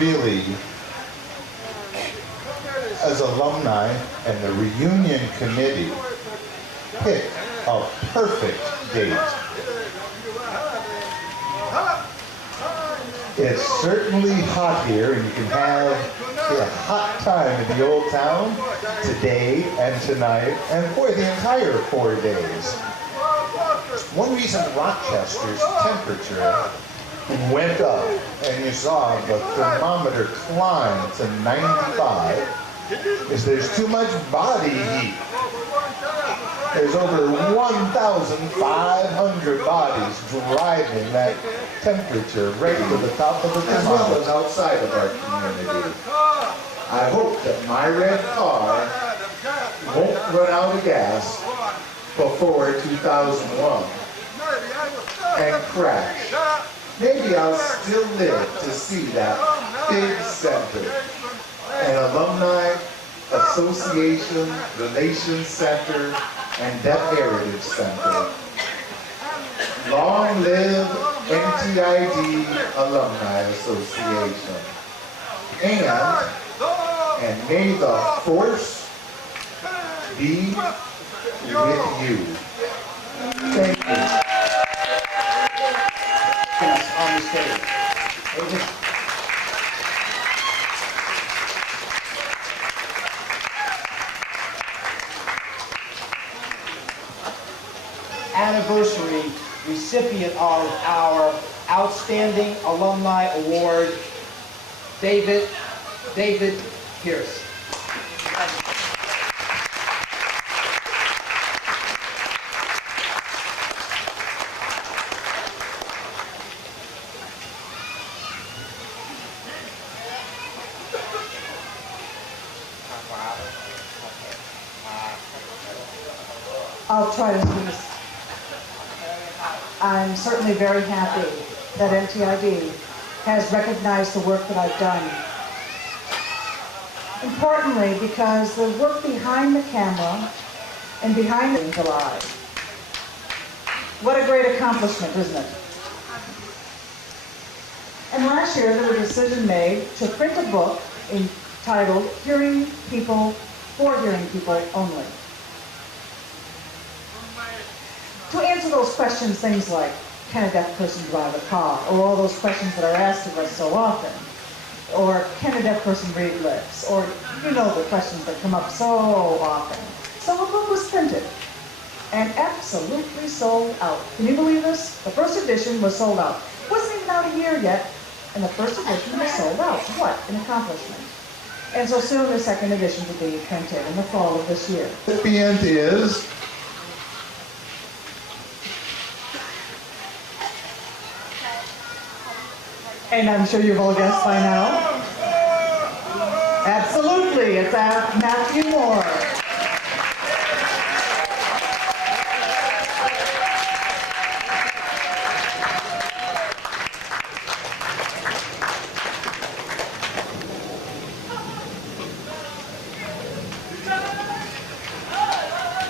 really, as alumni and the reunion committee, picked a perfect date. It's certainly hot here, and you can have a hot time in the old town today and tonight and for the entire 4 days. One reason Rochester's temperature went up and you saw the thermometer climb to 95 is there's too much body heat. There's over 1,500 bodies driving that temperature right to the top of the thermometer, as well as outside of our community. I hope that my red car won't run out of gas before 2001 and crash. Maybe I'll still live to see that big center, an alumni association, relations center, and Deaf Heritage Center. Long live NTID Alumni Association. And may the force be with you. Thank you. Yes, on the stage. Anniversary recipient of our Outstanding Alumni Award, David Pierce. I'll try to do this. I'm certainly very happy that NTID has recognized the work that I've done. Importantly, because the work behind the camera and behind the July. What a great accomplishment, isn't it? And last year there was a decision made to print a book entitled Hearing People for Hearing People Only. To answer those questions, things like, can a deaf person drive a car? Or all those questions that are asked of us so often. Or can a deaf person read lips? Or you know the questions that come up so often. So a book was printed and absolutely sold out. Can you believe this? The first edition was sold out. It wasn't even out a year yet, and the first edition was sold out. What an accomplishment. And so soon the second edition will be printed in the fall of this year. The recipient is and I'm sure you've all guessed by now. Absolutely, it's Matthew Moore.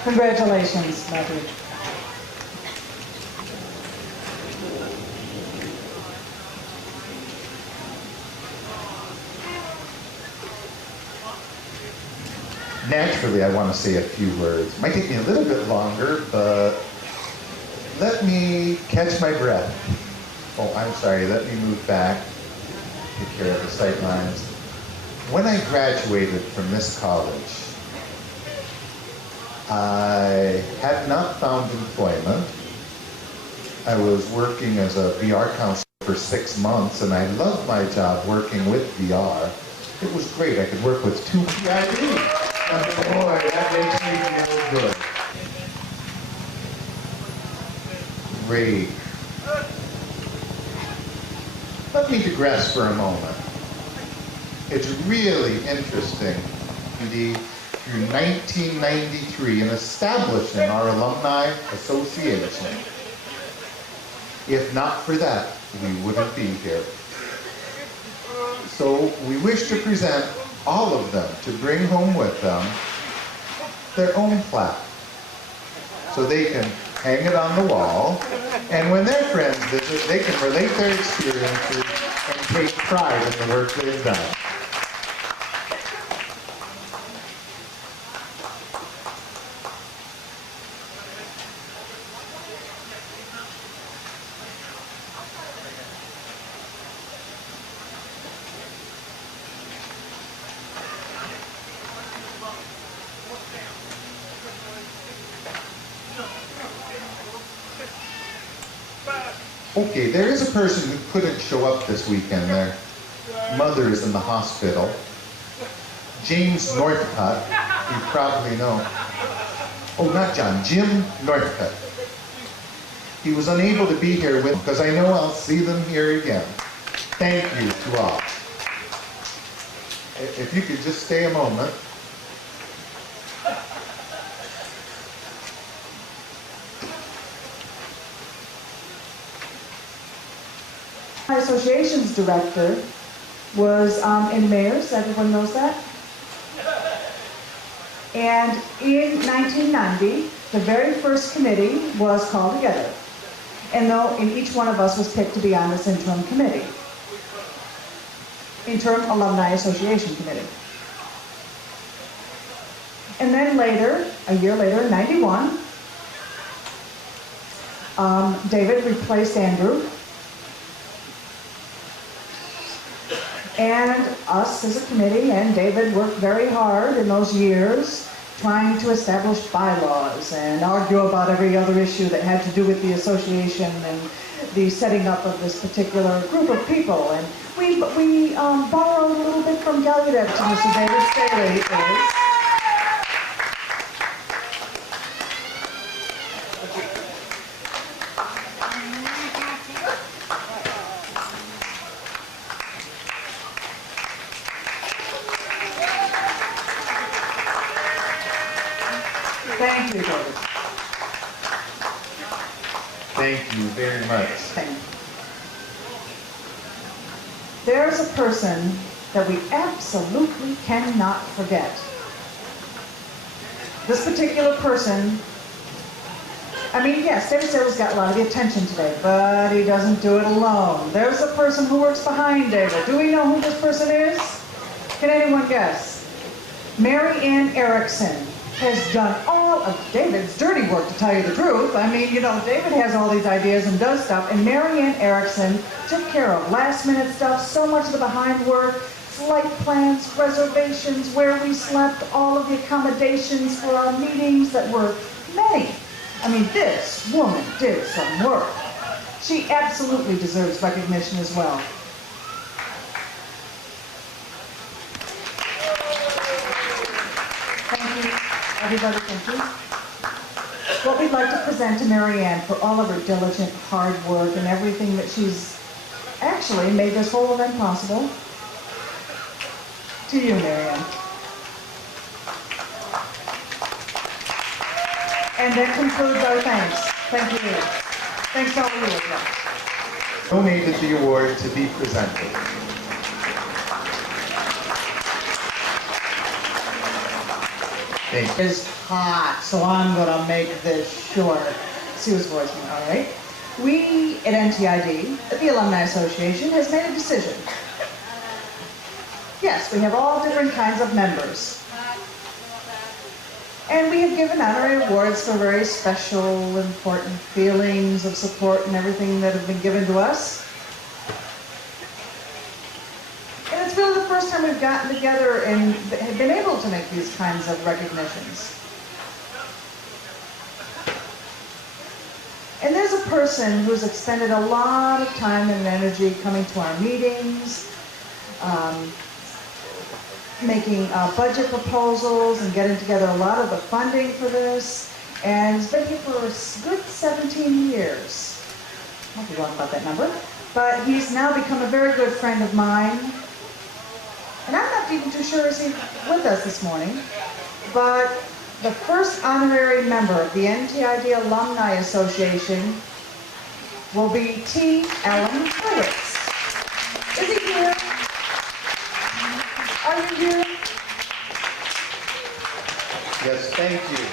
Congratulations, Matthew. Naturally, I want to say a few words. Might take me a little bit longer, but let me catch my breath. Oh, I'm sorry, let me move back, take care of the sight lines. When I graduated from this college, I had not found employment. I was working as a VR counselor for 6 months, and I loved my job working with VR. It was great. I could work with 2 PIDs. Boy, that makes me feel good. Great. Let me digress for a moment. It's really interesting, indeed, through 1993 in establishing our Alumni Association. If not for that, we wouldn't be here. So we wish to present all of them to bring home with them their own plaque, so they can hang it on the wall, and when their friends visit, they can relate their experiences and take pride in the work they've done. Okay, there is a person who couldn't show up this weekend. Their mother is in the hospital. James Northcutt, you probably know. Oh, not John, Jim Northcutt. He was unable to be here with, because I know I'll see them here again. Thank you to all. If you could just stay a moment. My association's director was in Mayors, everyone knows that. And in 1990, the very first committee was called together. And each one of us was picked to be on this interim committee. Interim Alumni Association Committee. And then later, a year later, in 91, David replaced Andrew. And us as a committee, and David worked very hard in those years trying to establish bylaws and argue about every other issue that had to do with the association and the setting up of this particular group of people. And we borrowed a little bit from Gallaudet to Mr. David Staley is. Thank you, David. Thank you very much. Thank you. There's a person that we absolutely cannot forget. This particular person, I mean, yes, David Staley's got a lot of the attention today, but he doesn't do it alone. There's a person who works behind David. Do we know who this person is? Can anyone guess? Mary Ann Erickson has done all of David's dirty work, to tell you the truth. I mean, you know, David has all these ideas and does stuff, and Mary Ann Erickson took care of last-minute stuff, so much of the behind work, flight plans, reservations, where we slept, all of the accommodations for our meetings that were many. I mean, this woman did some work. She absolutely deserves recognition as well. Thank you. Everybody, thank you. What we'd like to present to Mary Ann for all of her diligent, hard work and everything that she's actually made this whole event possible. To you, Mary Ann. And that concludes our thanks. Thank you. Thanks to all of you as well. Donated the award to be presented. Thank you. It's hot, so I'm gonna make this short. Sue's voicing, all right? We at NTID, the Alumni Association, has made a decision. Yes, we have all different kinds of members. And we have given honorary awards for very special, important feelings of support and everything that have been given to us. And it's really the first time we've gotten together and have been able to make these kinds of recognitions. And there's a person who's expended a lot of time and energy coming to our meetings, making budget proposals and getting together a lot of the funding for this. And he's been here for a good 17 years. I might be wrong about that number. But he's now become a very good friend of mine. And I'm not even too sure is he with us this morning. But the first honorary member of the NTID Alumni Association will be T. Alan Hurwitz. Is he here? Are you here? Yes, thank you.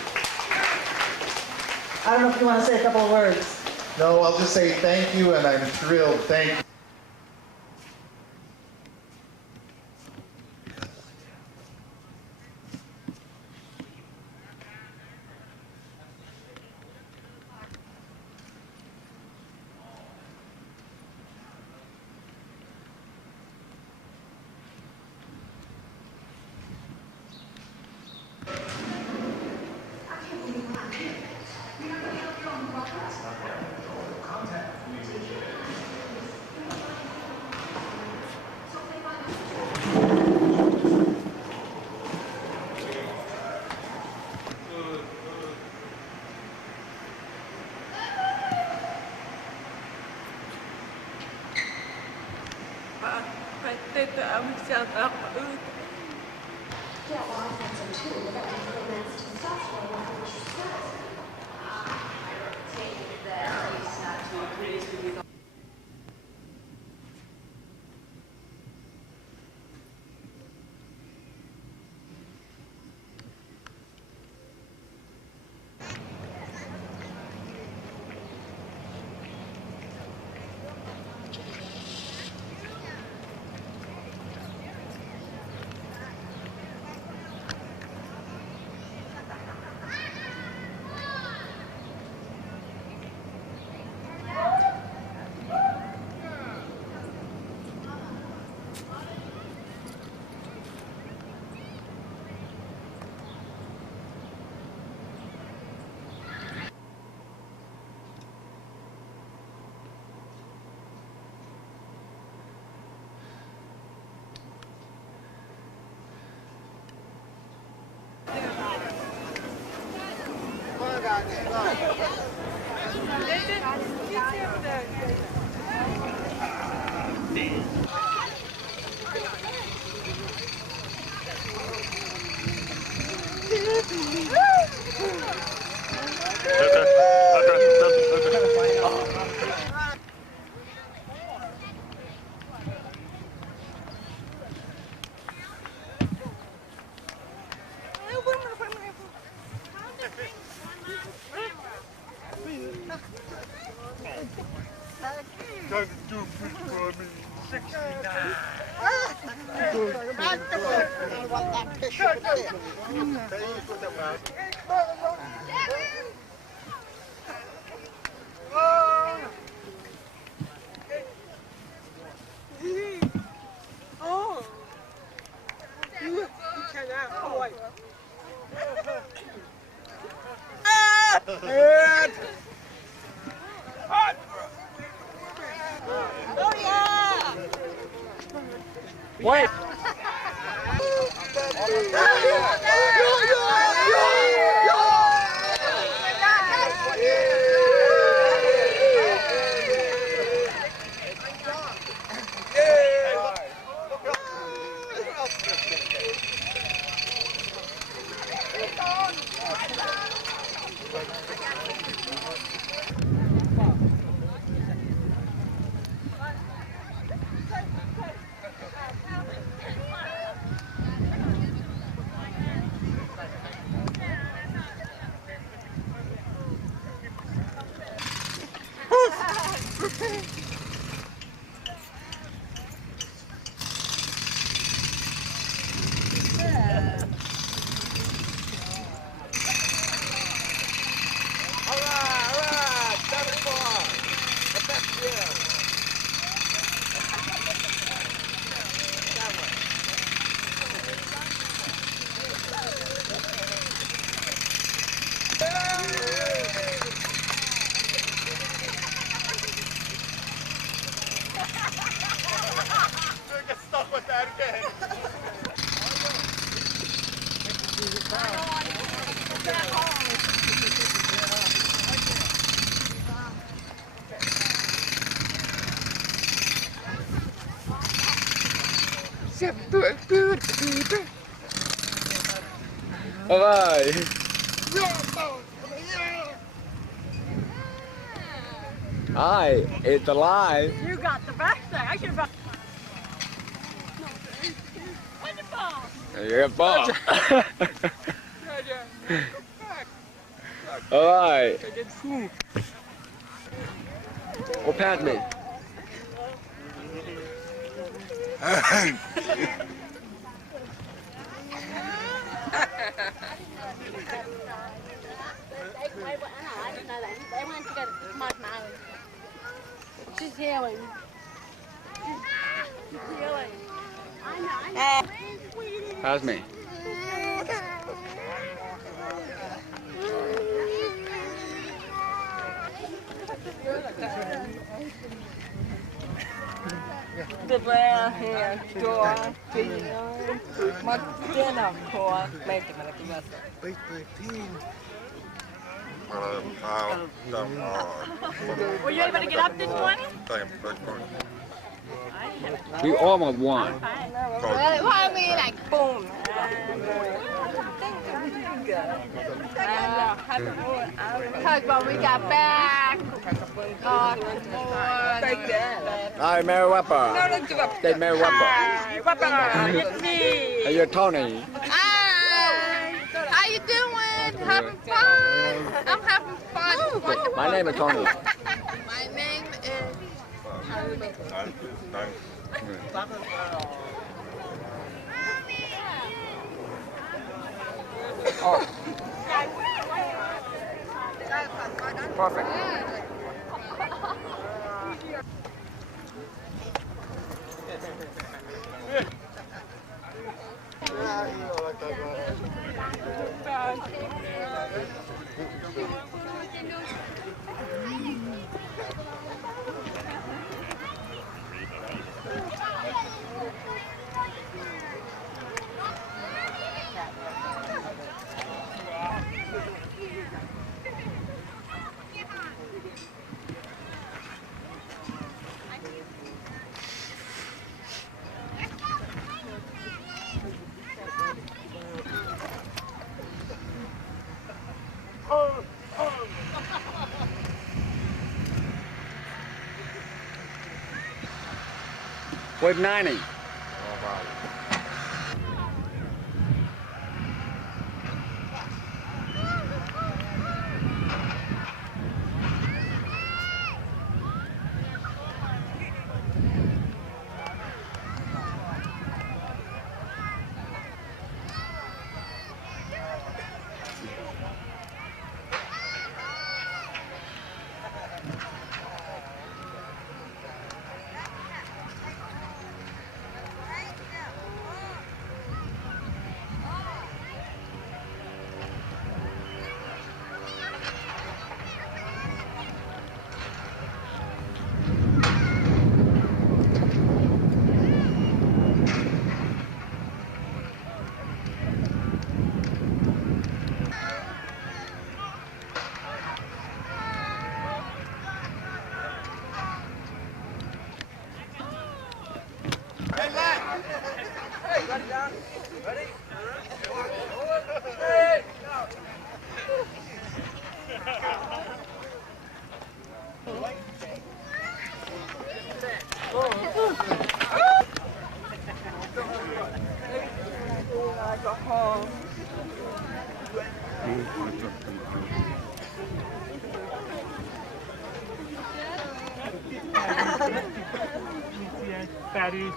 I don't know if you want to say a couple of words. No, I'll just say thank you, and I'm thrilled. Thank you. Yeah, well, I think so too. But that means the men's testosterone level, which is good. Take that, please, not to increase. Wait! Bye-bye. Hi, it's alive. You got the best thing. I should have. Wonderful. You're a ball. Alright. Well, pass me. She's healing. She's healing. I know. Pass me. The brown hair, door, my dinner for making it a mess. Were you able to get up this morning? We almost won. Well, why me like boom? Because when we got back, God, Hi, Mary Wapper. Hey, Mary Wapper. Hey, you're Tony. Hi, how you doing? Having fun? I'm having fun. My name is Tony. My name is. Oh. Perfect. With 90. Fatty.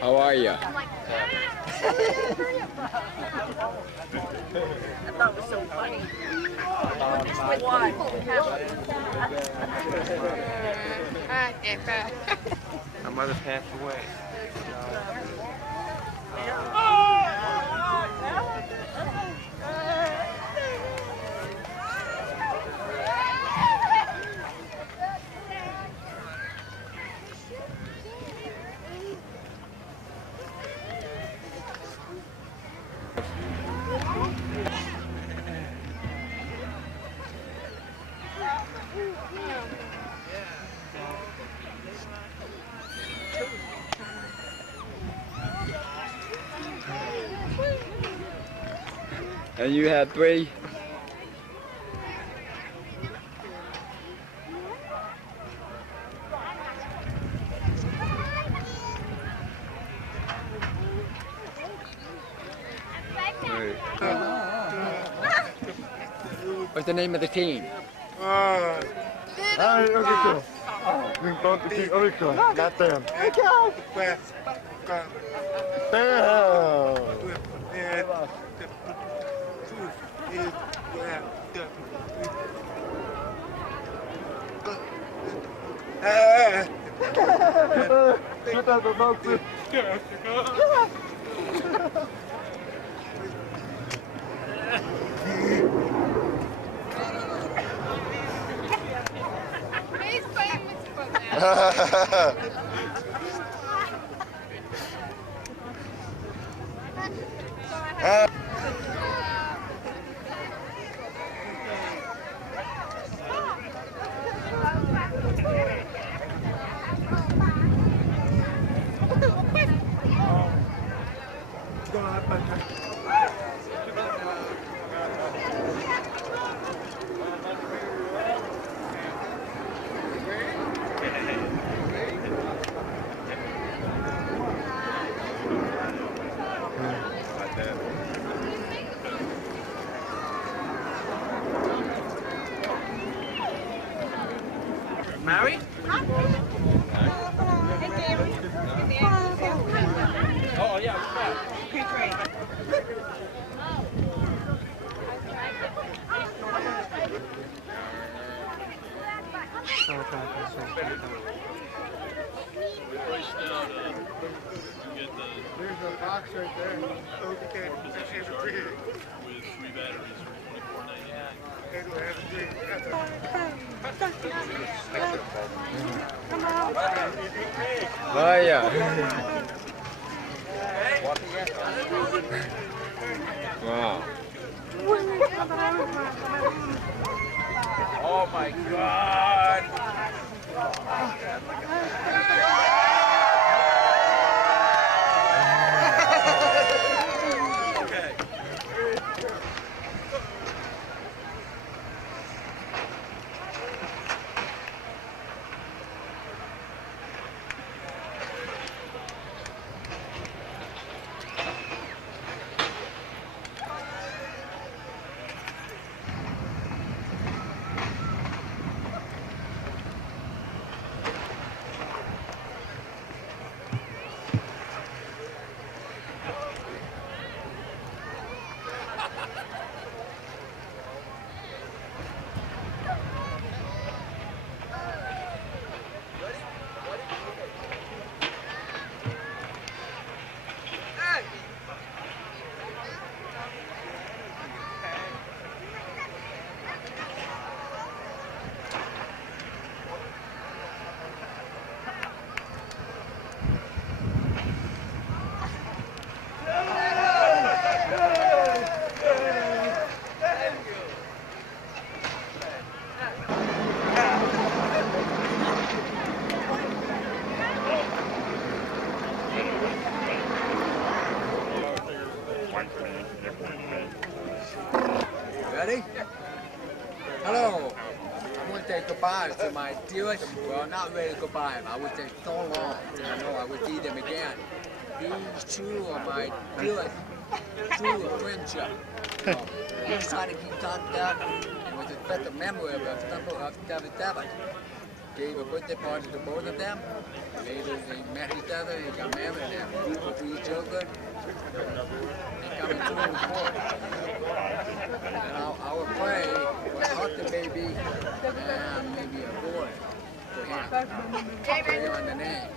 How are you? I thought it was so funny. Why? My mother passed away. And you had 3? What's the name of the team? Not them. He's famous for that. box right there. Okay. With 3 batteries for $24.99. Vaya. Wow. Oh my God! Ready? Hello. I want to say goodbye to my dearest, well, not really goodbye, but I would say so long. I know I would see them again. These two are my dearest, true friendship. So, we try to keep contact, and with a special memory of December of 77. Gave a birthday party to both of them. Later they met each other, they got married, they have 3 children. They coming soon before. And I would pray for a healthy baby and maybe a boy for him. Pray on the name.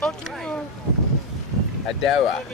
Okay. Adela.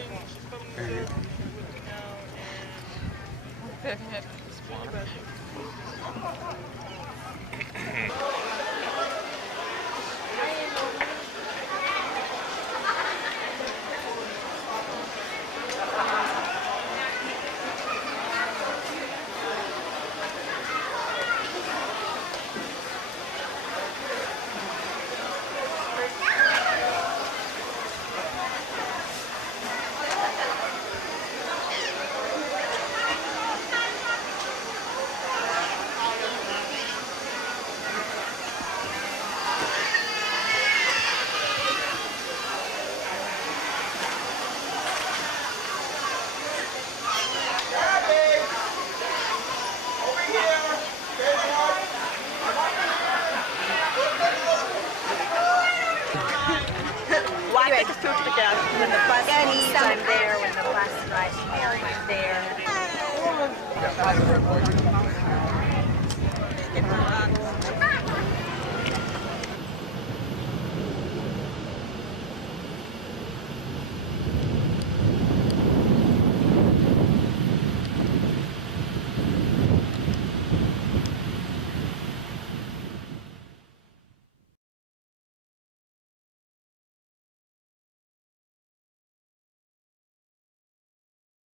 Well, I take us through to the desk. When the bus leaves, I'm there. When the bus drives here, I'm there.